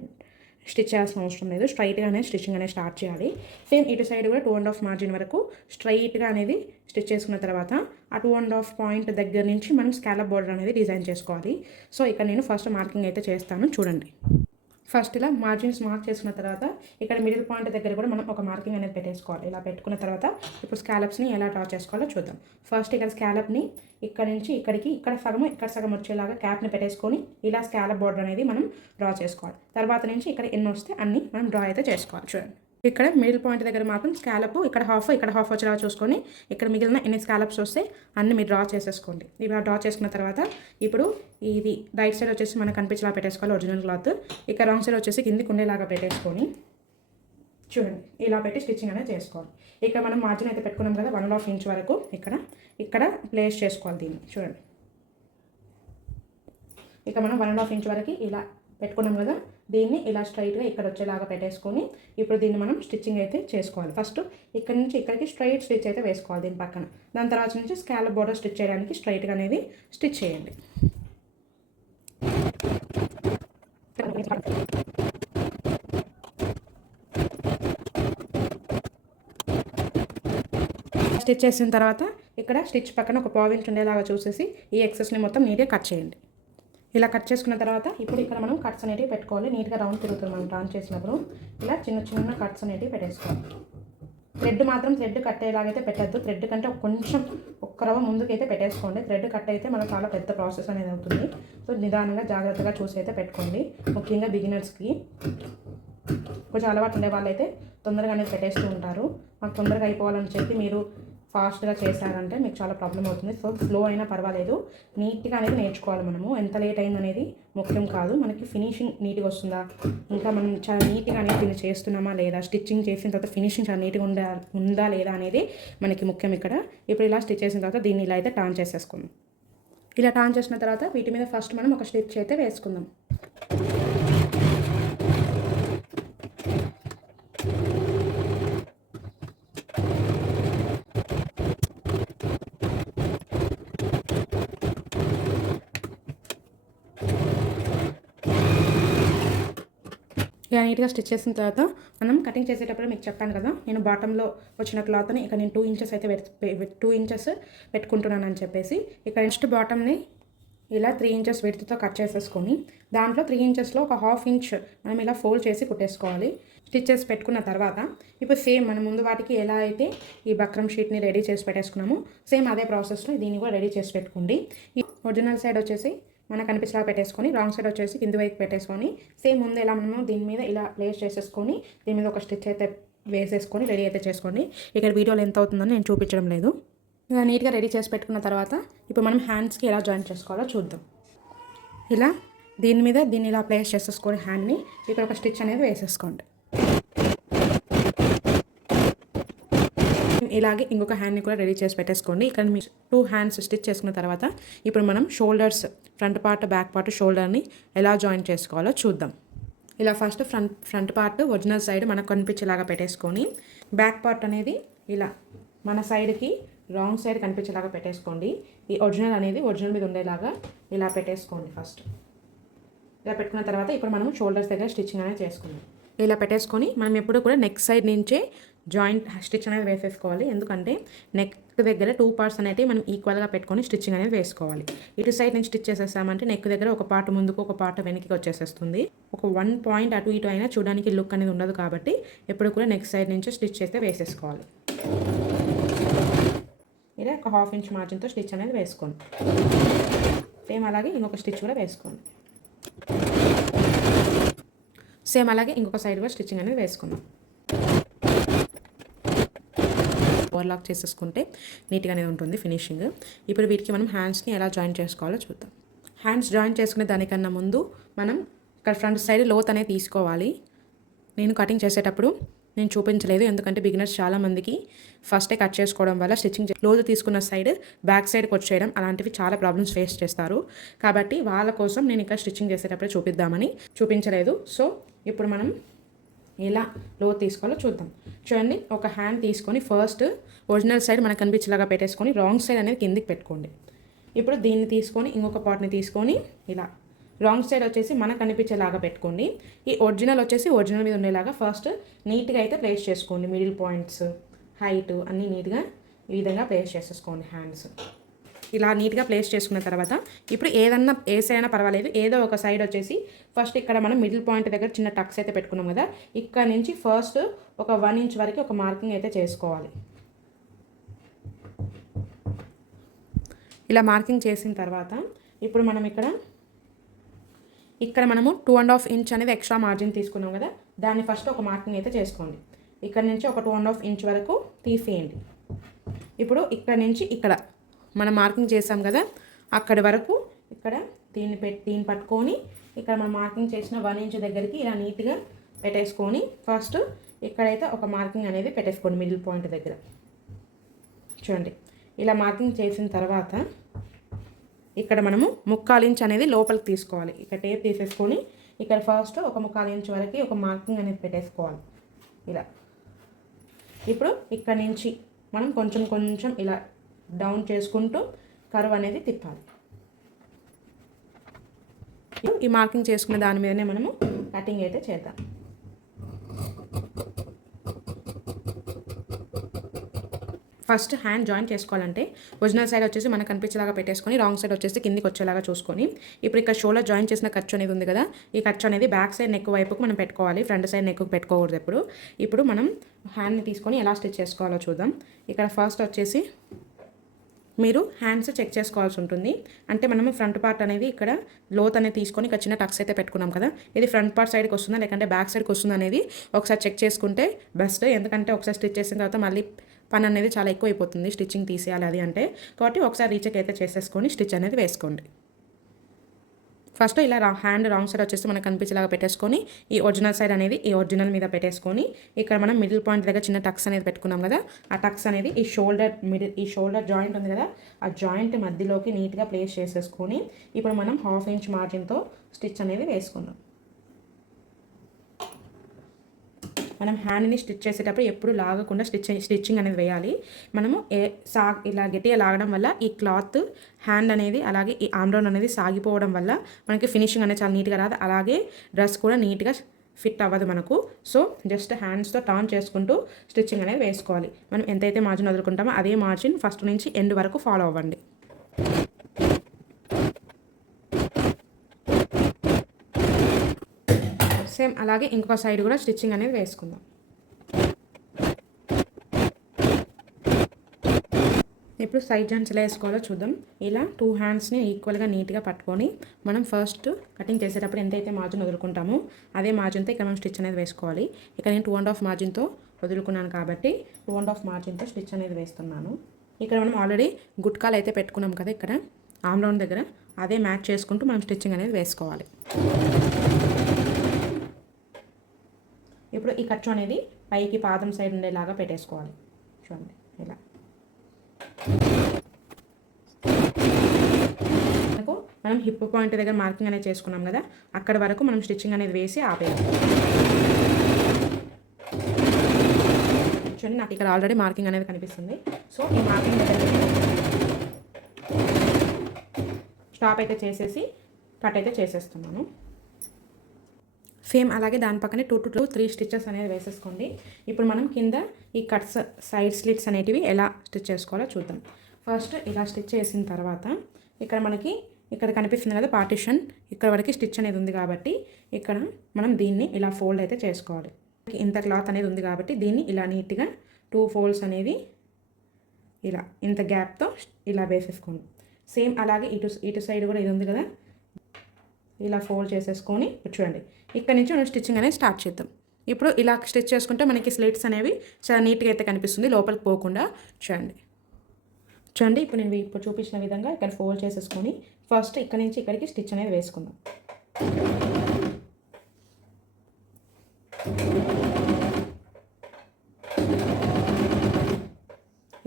స్టిచ్ చేయాల్సిన అవసరం లేదు. స్ట్రైట్గానే స్టిచ్చింగ్ అనేది స్టార్ట్ చేయాలి. సేమ్ ఇటు సైడ్ కూడా 2.5 మార్జిన్ వరకు స్ట్రైట్గా అనేది స్టిచ్ చేసుకున్న తర్వాత ఆ 2.5 పాయింట్ దగ్గర నుంచి మనం స్కాలప్ బోర్డర్ అనేది డిజైన్ చేసుకోవాలి. సో ఇక్కడ నేను ఫస్ట్ మార్కింగ్ అయితే చేస్తాను చూడండి. ఫస్ట్ ఇలా మార్జిన్స్ మార్క్ చేసుకున్న తర్వాత ఇక్కడ మిడిల్ పాయింట్ దగ్గర కూడా మనం ఒక మార్కింగ్ అనేది పెట్టేసుకోవాలి. ఇలా పెట్టుకున్న తర్వాత ఇప్పుడు స్కాలప్స్ని ఎలా డ్రా చేసుకోవాలో చూద్దాం. ఫస్ట్ ఇక్కడ స్కాలప్ని ఇక్కడ నుంచి ఇక్కడికి ఇక్కడ సగం వచ్చేలాగా క్యాప్ని పెట్టేసుకొని ఇలా స్కాలప్ బోర్డర్ అనేది మనం డ్రా చేసుకోవాలి. తర్వాత నుంచి ఇక్కడ ఎన్ని వస్తే అన్ని మనం డ్రా అయితే చేసుకోవాలి. చూడండి ఇక్కడ మిడిల్ పాయింట్ దగ్గర మాత్రం స్కాలప్ ఇక్కడ హాఫ్ వచ్చేలా చూసుకొని ఇక్కడ మిగిలిన ఎన్ని స్కాలప్స్ వస్తే అన్ని మీరు డ్రా చేసేసుకోండి. ఇలా డ్రా చేసుకున్న తర్వాత ఇప్పుడు ఇది రైట్ సైడ్ వచ్చేసి మనకు కనిపించేలా పెట్టేసుకోవాలి ఒరిజినల్ క్లాత్. ఇక్కడ రాంగ్ సైడ్ వచ్చేసి కిందికి ఉండేలాగా పెట్టేసుకొని చూడండి ఇలా పెట్టి స్టిచ్చింగ్ అనేది చేసుకోవాలి. ఇక్కడ మనం మార్జిన్ అయితే పెట్టుకున్నాం కదా 1.5 ఇంచ్ వరకు ఇక్కడ ప్లేస్ చేసుకోవాలి దీన్ని. చూడండి ఇక్కడ మనం 1.5 ఇంచ్ వరకు ఇలా పెట్టుకున్నాం కదా, దీన్ని ఇలా స్ట్రైట్గా ఇక్కడ వచ్చేలాగా పెట్టేసుకొని ఇప్పుడు దీన్ని మనం స్టిచ్చింగ్ అయితే చేసుకోవాలి. ఫస్ట్ ఇక్కడ నుంచి ఇక్కడికి స్ట్రైట్ స్టిచ్ అయితే వేసుకోవాలి దీని పక్కన. దాని తర్వాత నుంచి స్కాలప్ బోర్డర్ స్టిచ్ చేయడానికి స్ట్రైట్గా అనేది స్టిచ్ చేయండి. స్టిచ్ చేసిన తర్వాత ఇక్కడ స్టిచ్ పక్కన ఒక పావు ఇంచ్ ఉండేలాగా చూసేసి ఈ ఎక్సెస్ని మొత్తం నీట్గా కట్ చేయండి. ఇలా కట్ చేసుకున్న తర్వాత ఇప్పుడు ఇక్కడ మనం కట్స్ అనేటివి పెట్టుకోవాలి. నీట్గా రౌండ్ తిరుగుతుంది మనం టర్న్ చేసినప్పుడు ఇలా చిన్న కట్స్ అనేటివి పెట్టేసుకోవాలి. థ్రెడ్ మాత్రం థ్రెడ్ కట్ అయ్యేలాగైతే పెట్టద్దు. థ్రెడ్ కంటే కొంచెం ఒక్క రవ్వ ముందుకైతే పెట్టేసుకోండి. థ్రెడ్ కట్ అయితే మనకు చాలా పెద్ద ప్రాసెస్ అనేది అవుతుంది. సో నిదానంగా జాగ్రత్తగా చూసి అయితే పెట్టుకోండి. ముఖ్యంగా బిగినర్స్కి కొంచెం అలవాటు ఉండే వాళ్ళైతే తొందరగా అనేది పెట్టేస్తూ ఉంటారు. మాకు తొందరగా అయిపోవాలని చెప్పి మీరు ఫాస్ట్గా చేశారంటే మీకు చాలా ప్రాబ్లం అవుతుంది. సో స్లో అయినా పర్వాలేదు, నీట్గా అనేది నేర్చుకోవాలి. మనము ఎంత లేట్ అయింది అనేది ముఖ్యం కాదు, మనకి ఫినిషింగ్ నీట్గా వస్తుందా, ఇంకా మనం చాలా నీట్గా అనేది దీన్ని చేస్తున్నామా లేదా, స్టిచ్చింగ్ చేసిన తర్వాత ఫినిషింగ్ చాలా నీట్గా ఉందా లేదా అనేది మనకి ముఖ్యం ఇక్కడ. ఇప్పుడు ఇలా స్టిచ్ చేసిన తర్వాత దీన్ని ఇలా అయితే టర్న్ చేసేసుకుందాం. ఇలా టర్న్ చేసిన తర్వాత వీటి మీద ఫస్ట్ మనం ఒక స్టిచ్ అయితే వేసుకుందాం. ఇలా నీట్గా స్టిచ్ చేసిన తర్వాత మనం కటింగ్ చేసేటప్పుడు మీకు చెప్పాను కదా, నేను బాటంలో వచ్చిన క్లాత్ని ఇక్కడ నేను 2 ఇంచెస్ అయితే 2 ఇంచెస్ పెట్టుకుంటున్నాను అని చెప్పేసి ఇక్కడ నెక్స్ట్ బాటమ్ని ఇలా 3 ఇంచెస్ విడ్త్తో కట్ చేసేసుకొని దాంట్లో 3 ఇంచెస్లో ఒక హాఫ్ ఇంచ్ మనం ఇలా ఫోల్డ్ చేసి కుట్టేసుకోవాలి. స్టిచెస్ పెట్టుకున్న తర్వాత ఇప్పుడు సేమ్ మనం ముందు వాటికి ఎలా అయితే ఈ బక్రం షీట్ని రెడీ చేసి పెట్టేసుకున్నామో సేమ్ అదే ప్రాసెస్లో దీన్ని కూడా రెడీ చేసి పెట్టుకోండి. ఈ ఒరిజినల్ సైడ్ వచ్చేసి మనకు కనిపించేలా పెట్టేసుకొని రాంగ్ సైడ్ వచ్చేసి కింది వైపు పెట్టేసుకొని సేమ్ ముందు ఎలా మనము దీని మీద ఇలా ప్లేస్ చేసేసుకొని దీని మీద ఒక స్టిచ్ అయితే వేసేసుకొని రెడీ అయితే చేసుకోండి. ఇక్కడ వీడియోలో ఎంత అవుతుందని నేను చూపించడం లేదు. ఇలా నీట్గా రెడీ చేసి పెట్టుకున్న తర్వాత ఇప్పుడు మనం హ్యాండ్స్కి ఎలా జాయిన్ చేసుకోవాలో చూద్దాం. ఇలా దీని మీద దీన్ని ఇలా ప్లేస్ చేసేసుకొని హ్యాండ్ని ఇక్కడ ఒక స్టిచ్ అనేది వేసేసుకోండి. ఇలాగే ఇంకొక హ్యాండ్ని కూడా రెడీ చేసి పెట్టేసుకోండి. ఇక్కడ మీ 2 హ్యాండ్స్ స్టిచ్ చేసుకున్న తర్వాత ఇప్పుడు మనం shoulders front part back part షోల్డర్ని ఎలా జాయిన్ చేసుకోవాలో చూద్దాం. ఇలా first front part original side మనకు కనిపించేలాగా పెట్టేసుకొని బ్యాక్ పార్ట్ అనేది ఇలా మన సైడ్కి రాంగ్ సైడ్ కనిపించేలాగా పెట్టేసుకోండి. ఈ ఒరిజినల్ అనేది ఒరిజినల్ మీద ఉండేలాగా ఇలా పెట్టేసుకోండి. ఫస్ట్ ఇలా పెట్టుకున్న తర్వాత ఇప్పుడు మనం షోల్డర్స్ దగ్గర స్టిచ్చింగ్ అనేది చేసుకుందాం. ఇలా పెట్టేసుకొని మనం ఎప్పుడు కూడా నెక్ సైడ్ నుంచే జాయింట్ స్టిచ్ అనేది వేసేసుకోవాలి. ఎందుకంటే నెక్ దగ్గర 2 పార్ట్స్ అనేవి మనం ఈక్వల్గా పెట్టుకొని స్టిచ్చింగ్ అనేది వేసుకోవాలి. ఇటు సైడ్ నుంచి స్టిచ్ చేసేసామంటే నెక్ దగ్గర ఒక పార్ట్ ముందుకు ఒక పార్ట్ వెనక్కి వచ్చేసేస్తుంది. ఒక 1 పాయింట్ అటు ఇటు అయినా చూడడానికి లుక్ అనేది ఉండదు. కాబట్టి ఎప్పుడు కూడా నెక్ సైడ్ నుంచి స్టిచ్ చేస్తే వేసేసుకోవాలి. ఇలా ఒక 1/2 ఇంచ్ మార్జిన్తో స్టిచ్ అనేది వేసుకోండి. సేమ్ అలాగే ఇంకొక స్టిచ్ కూడా వేసుకోండి. సేమ్ అలాగే ఇంకొక సైడ్ కూడా స్టిచ్చింగ్ అనేది వేసుకుందాం. ఓవర్లాక్ చేసేసుకుంటే నీట్గా అనేది ఉంటుంది ఫినిషింగ్. ఇప్పుడు వీటికి మనం హ్యాండ్స్ని ఎలా జాయిన్ చేసుకోవాలో చూద్దాం. హ్యాండ్స్ జాయిన్ చేసుకునే దానికన్నా ముందు మనం ఇక్కడ ఫ్రంట్ సైడ్ లోత్ అనేది తీసుకోవాలి. నేను కటింగ్ చేసేటప్పుడు నేను చూపించలేదు, ఎందుకంటే బిగినర్స్ చాలామందికి ఫస్టే కట్ చేసుకోవడం వల్ల స్టిచ్చింగ్ లోతు తీసుకున్న సైడ్ బ్యాక్ సైడ్కి వచ్చేయడం అలాంటివి చాలా ప్రాబ్లమ్స్ ఫేస్ చేస్తారు. కాబట్టి వాళ్ళ కోసం నేను ఇక్కడ స్టిచ్చింగ్ చేసేటప్పుడే చూపిద్దామని చూపించలేదు. సో ఇప్పుడు మనం ఎలా లోతు తీసుకోవాలో చూద్దాం. చూడండి, ఒక హ్యాండ్ తీసుకొని ఫస్ట్ ఒరిజినల్ సైడ్ మనకు కనిపించేలాగా పెట్టేసుకొని రాంగ్ సైడ్ అనేది కిందికి పెట్టుకోండి. ఇప్పుడు దీన్ని తీసుకొని ఇంకొక పార్ట్ని తీసుకొని ఇలా రాంగ్ సైడ్ వచ్చేసి మనకు కనిపించేలాగా పెట్టుకోండి. ఈ ఒరిజినల్ వచ్చేసి ఒరిజినల్ మీద ఉండేలాగా ఫస్ట్ నీట్గా అయితే ప్లేస్ చేసుకోండి. మిడిల్ పాయింట్స్ హైట్ అన్నీ నీట్గా ఈ విధంగా ప్లేస్ చేసేసుకోండి. హ్యాండ్స్ ఇలా నీట్గా ప్లేస్ చేసుకున్న తర్వాత ఇప్పుడు ఏదన్నా ఏ సైడ్ అయినా పర్వాలేదు, ఏదో ఒక సైడ్ వచ్చేసి ఫస్ట్ ఇక్కడ మనం మిడిల్ పాయింట్ దగ్గర చిన్న టక్స్ అయితే పెట్టుకున్నాం కదా, ఇక్కడ నుంచి ఫస్ట్ ఒక 1 ఇంచ్ వరకు ఒక మార్కింగ్ అయితే చేసుకోవాలి. ఇలా మార్కింగ్ చేసిన తర్వాత ఇప్పుడు మనం ఇక్కడ మనము 2.5 ఇంచ్ అనేది ఎక్స్ట్రా మార్జిన్ తీసుకున్నాం కదా, దాన్ని ఫస్ట్ ఒక మార్కింగ్ అయితే చేసుకోండి. ఇక్కడ నుంచి ఒక 2.5 ఇంచ్ వరకు తీసేయండి. ఇప్పుడు ఇక్కడ నుంచి ఇక్కడ మనం మార్కింగ్ చేసాం కదా, అక్కడి వరకు ఇక్కడ దీన్ని పట్టుకొని ఇక్కడ మనం మార్కింగ్ చేసిన 1 ఇంచ్ దగ్గరికి ఇలా నీట్గా పెట్టేసుకొని ఫస్ట్ ఇక్కడైతే ఒక మార్కింగ్ అనేది పెట్టేసుకోండి మిడిల్ పాయింట్ దగ్గర. చూడండి, ఇలా మార్కింగ్ చేసిన తర్వాత ఇక్కడ మనము 1/4 ఇంచ్ అనేది లోపలికి తీసుకోవాలి. ఇక్కడ టేప్ తీసేసుకొని ఇక్కడ ఫస్ట్ ఒక 1/4 ఇంచ్ వరకు ఒక మార్కింగ్ అనేది పెట్టేసుకోవాలి ఇలా. ఇప్పుడు ఇక్కడ నుంచి మనం కొంచెం కొంచెం ఇలా డౌన్ చేసుకుంటూ కర్వ్ అనేది తిప్పాలి. ఈ మార్కింగ్ చేసుకున్న దాని మీదనే మనము కటింగ్ అయితే చేద్దాం. ఫస్ట్ హ్యాండ్ జాయిన్ చేసుకోవాలంటే ఒరిజినల్ సైడ్ వచ్చేసి మనకు కనిపించేలాగా పెట్టేసుకొని రాంగ్ సైడ్ వచ్చేసి కిందికి వచ్చేలాగా చూసుకొని ఇప్పుడు ఇక్కడ షోల్డర్ జాయిన్ చేసిన ఖర్చు అనేది ఉంది కదా, ఈ ఖర్చు అనేది బ్యాక్ సైడ్ నెక్ వైపుకు మనం పెట్టుకోవాలి, ఫ్రంట్ సైడ్ నెక్కు పెట్టుకోకూడదు. ఇప్పుడు మనం హ్యాండ్ని తీసుకొని ఎలా స్టిచ్ చేసుకోవాలో చూద్దాం. ఇక్కడ ఫస్ట్ వచ్చేసి మీరు హ్యాండ్స్ చెక్ చేసుకోవాల్సి ఉంటుంది. అంటే మనము ఫ్రంట్ పార్ట్ అనేది ఇక్కడ లోత్ అనేది తీసుకొని ఇక్కడ చిన్న టక్స్ అయితే పెట్టుకున్నాం కదా, ఇది ఫ్రంట్ పార్ట్ సైడ్కి వస్తుందా లేకంటే బ్యాక్ సైడ్కి వస్తుందా అనేది ఒకసారి చెక్ చేసుకుంటే బెస్ట్. ఎందుకంటే ఒకసారి స్టిచ్ చేసిన తర్వాత మళ్ళీ పని అనేది చాలా ఎక్కువ అయిపోతుంది స్టిచ్చింగ్ తీసేయాలి అది అంటే. కాబట్టి ఒకసారి రీచెక్ అయితే చేసేసుకొని స్టిచ్ అనేది వేసుకోండి. ఫస్ట్ ఇలా హ్యాండ్ రాంగ్ సైడ్ వచ్చేసి మనకు కనిపించేలాగా పెట్టేసుకొని ఈ ఒరిజినల్ సైడ్ అనేది ఈ ఒరిజినల్ మీద పెట్టేసుకొని ఇక్కడ మనం మిడిల్ పాయింట్ దగ్గర చిన్న టక్స్ అనేది పెట్టుకున్నాం కదా, ఆ టక్స్ అనేది ఈ షోల్డర్ జాయింట్ ఉంది కదా, ఆ జాయింట్ మధ్యలోకి నీట్గా ప్లేస్ చేసేసుకొని ఇప్పుడు మనం 1/2 ఇంచ్ మార్జిన్తో స్టిచ్ అనేది వేసుకుందాం. మనం హ్యాండ్ని స్టిచ్ చేసేటప్పుడు ఎప్పుడు లాగకుండా స్టిచ్చింగ్ అనేది వేయాలి. మనము ఇలా గట్టిగా లాగడం వల్ల ఈ క్లాత్ హ్యాండ్ అనేది అలాగే ఈ ఆమ్రౌన్ అనేది సాగిపోవడం వల్ల మనకి ఫినిషింగ్ అనేది చాలా నీట్గా రాదు, అలాగే డ్రెస్ కూడా నీట్గా ఫిట్ అవ్వదు మనకు. సో జస్ట్ హ్యాండ్స్తో టర్న్ చేసుకుంటూ స్టిచ్చింగ్ అనేది వేసుకోవాలి. మనం ఎంతైతే మార్జిన్ వదులుకుంటామో అదే మార్జిన్ ఫస్ట్ నుంచి ఎండ్ వరకు ఫాలో అవ్వండి. సేమ్ అలాగే ఇంకొక సైడ్ కూడా స్టిచ్చింగ్ అనేది వేసుకుందాం. ఇప్పుడు సైడ్ జాయింట్స్ ఎలా వేసుకోవాలో చూద్దాం. ఇలా 2 హ్యాండ్స్ని ఈక్వల్గా నీట్గా పట్టుకొని మనం ఫస్ట్ కటింగ్ చేసేటప్పుడు ఎంతైతే మార్జిన్ వదులుకుంటామో అదే మార్జిన్తో ఇక్కడ మనం స్టిచ్ అనేది వేసుకోవాలి. ఇక్కడ నేను 2.5 మార్జిన్తో వదులుకున్నాను కాబట్టి 2.5 మార్జిన్తో స్టిచ్ అనేది వేస్తున్నాను. ఇక్కడ మనం ఆల్రెడీ గుట్కాలు అయితే పెట్టుకున్నాం కదా, ఇక్కడ ఆమ్ రౌండ్ దగ్గర అదే మ్యాచ్ చేసుకుంటూ మనం స్టిచ్చింగ్ అనేది వేసుకోవాలి. ఇప్పుడు ఈ ఖర్చు అనేది పైకి పాదం సైడ్ ఉండేలాగా పెట్టేసుకోవాలి. చూడండి ఇలా మనం హిప్ పాయింట్ దగ్గర మార్కింగ్ అనేది చేసుకున్నాం కదా, అక్కడ వరకు మనం స్టిచ్చింగ్ అనేది వేసి ఆపేయాలి. చూడండి నాకు ఇక్కడ ఆల్రెడీ మార్కింగ్ అనేది కనిపిస్తుంది. సో ఈ మార్కింగ్ స్టాప్ అయితే చేసేసి కట్ అయితే చేసేస్తున్నాను. సేమ్ అలాగే దాని పక్కనే 2 to 3 స్టిచెస్ అనేది వేసేసుకోండి. ఇప్పుడు మనం కింద ఈ కట్స్ సైడ్ స్లిట్స్ అనేటివి ఎలా స్టిచ్ చేసుకోవాలో చూద్దాం. ఫస్ట్ ఇలా స్టిచ్ చేసిన తర్వాత ఇక్కడ కనిపిస్తుంది కదా పార్టిషన్, ఇక్కడ వరకు స్టిచ్ అనేది ఉంది కాబట్టి ఇక్కడ మనం దీన్ని ఇలా ఫోల్డ్ అయితే చేసుకోవాలి. ఇంత క్లాత్ అనేది ఉంది కాబట్టి దీన్ని ఇలా నీట్గా 2 ఫోల్డ్స్ అనేవి ఇలా ఇంత గ్యాప్తో ఇలా వేసేసుకోండి. సేమ్ అలాగే ఇటు సైడ్ కూడా ఇది ఉంది కదా, ఇలా ఫోల్డ్ చేసేసుకొని చూడండి ఇక్కడ నుంచి మనం స్టిచ్చింగ్ అనేది స్టార్ట్ చేద్దాం. ఇప్పుడు ఇలా స్టిచ్ చేసుకుంటే మనకి స్లిట్స్ అనేవి చాలా నీట్గా అయితే కనిపిస్తుంది, లోపలికి పోకుండా. చూడండి ఇప్పుడు నేను ఇప్పుడు చూపించిన విధంగా ఇక్కడ ఫోల్డ్ చేసేసుకొని ఫస్ట్ ఇక్కడ నుంచి ఇక్కడికి స్టిచ్ అనేది వేసుకుందాం.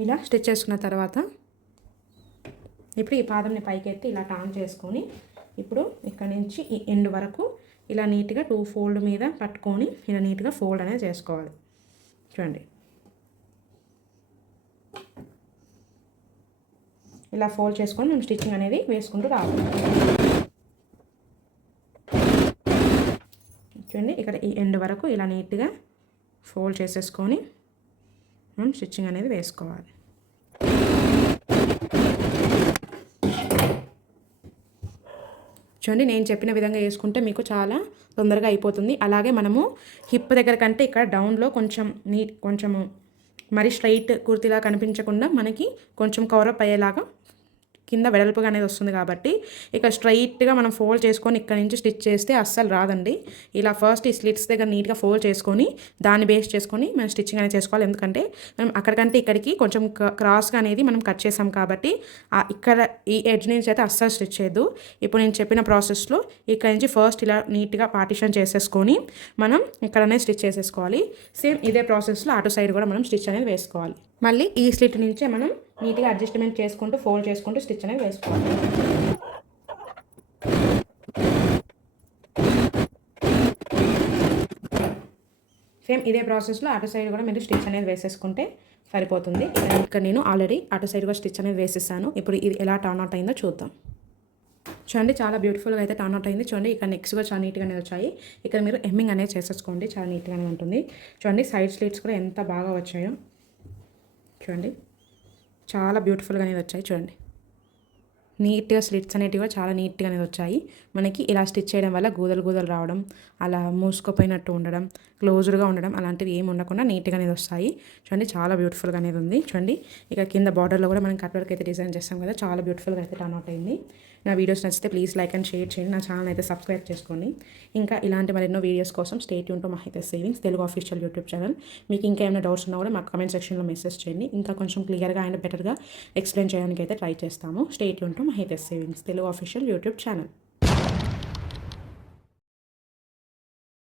ఇలా స్టిచ్ చేసుకున్న తర్వాత ఇప్పుడు ఈ పాదంని పైకి ఎత్తి ఇలా టర్న్ చేసుకొని ఇప్పుడు ఇక్కడ నుంచి ఈ ఎండ్ వరకు ఇలా నీట్గా 2 ఫోల్డ్ మీద పట్టుకొని ఇలా నీట్గా ఫోల్డ్ అనేది చేసుకోవాలి. చూడండి ఇలా ఫోల్డ్ చేసుకొని మేము స్టిచ్చింగ్ అనేది వేసుకుంటూ రావాలి. చూడండి ఇక్కడ ఈ ఎండ్ వరకు ఇలా నీట్గా ఫోల్డ్ చేసేసుకొని మనం స్టిచ్చింగ్ అనేది వేసుకోవాలి. చూడండి నేను చెప్పిన విధంగా వేసుకుంటే మీకు చాలా తొందరగా అయిపోతుంది. అలాగే మనము హిప్ దగ్గర కంటే ఇక్కడ డౌన్లో కొంచెము మరి స్ట్రైట్ కుర్తీలా కనిపించకుండా మనకి కొంచెం కవరప్ అయ్యేలాగా కింద వెడల్పుగా అనేది వస్తుంది కాబట్టి ఇక స్ట్రైట్గా మనం ఫోల్డ్ చేసుకొని ఇక్కడ నుంచి స్టిచ్ చేస్తే అస్సలు రాదండి. ఇలా ఫస్ట్ ఈ స్లిట్స్ దగ్గర నీట్గా ఫోల్డ్ చేసుకొని దాన్ని బేస్ చేసుకొని మనం స్టిచ్చింగ్ అనేది చేసుకోవాలి. ఎందుకంటే మనం అక్కడికంటే ఇక్కడికి కొంచెం క్రాస్గా అనేది మనం కట్ చేసాం కాబట్టి ఇక్కడ ఈ ఎడ్జ్ నుంచి అయితే అస్సలు స్టిచ్ చేయొద్దు. ఇప్పుడు నేను చెప్పిన ప్రాసెస్లో ఇక్కడ నుంచి ఫస్ట్ ఇలా నీట్గా పార్టిషన్ చేసేసుకొని మనం ఇక్కడనే స్టిచ్ చేసేసుకోవాలి. సేమ్ ఇదే ప్రాసెస్లో అటు సైడ్ కూడా మనం స్టిచ్ అనేది వేసుకోవాలి. మళ్ళీ ఈ స్లిట్ నుంచే మనం నీట్గా అడ్జస్ట్మెంట్ చేసుకుంటూ ఫోల్డ్ చేసుకుంటూ స్టిచ్ అనేది వేసుకోవాలి. సేమ్ ఇదే ప్రాసెస్లో అటు సైడ్ కూడా మీరు స్టిచ్ అనేది వేసేసుకుంటే సరిపోతుంది. ఇక్కడ నేను ఆల్రెడీ అటు సైడ్ కూడా స్టిచ్ అనేది వేసేసాను. ఇప్పుడు ఇది ఎలా టర్న్ అవుట్ అయిందో చూద్దాం. చూడండి చాలా బ్యూటిఫుల్గా అయితే టర్న్ అవుట్ అయింది. చూడండి ఇక్కడ నెక్స్ట్ కూడా చాలా నీట్గా అనేది వచ్చాయి. ఇక్కడ మీరు ఎమ్మింగ్ అనేది చేసేసుకోండి, చాలా నీట్గానే ఉంటుంది. చూడండి సైడ్ స్లిట్స్ కూడా ఎంత బాగా వచ్చాయో చూడండి, చాలా బ్యూటిఫుల్గా అనేది వచ్చాయి. చూడండి నీట్గా స్లిట్స్ అనేటివి కూడా చాలా నీట్గా అనేది వచ్చాయి. మనకి ఇలా స్టిచ్ చేయడం వల్ల గూదలు రావడం, అలా మూసుకుపోయినట్టు ఉండడం, క్లోజ్డ్గా ఉండడం అలాంటివి ఏమి ఉండకుండా నీట్గా అనేది వస్తాయి. చూడండి చాలా బ్యూటిఫుల్గా అనేది ఉంది. చూడండి ఇక కింద బార్డర్లో కూడా మనం కట్ వర్క్ అయితే డిజైన్ చేస్తాం కదా, చాలా బ్యూటిఫుల్గా అయితే టర్న్ అవుట్ అయింది. నా వీడియోస్ నచ్చితే ప్లీజ్ లైక్ అండ్ షేర్ చేయండి. నా ఛానల్ అయితే సబ్స్క్రైబ్ చేసుకోండి. ఇంకా ఇలాంటి మరెన్నో వీడియోస్ కోసం stay tune to Mahita savings Telugu official YouTube channel. మీకు ఇంకా ఏమైనా డౌట్స్ ఉన్నా కూడా మాకు కమెంట్ సెక్షన్లో మెసేజ్ చేయండి. ఇంకా కొంచెం క్లియర్గా అండ్ బెటర్గా ఎక్స్ప్లెయిన్ చేయడానికి అయితే ట్రై చేస్తాము. Stay tune to Mahita savings Telugu official YouTube channel.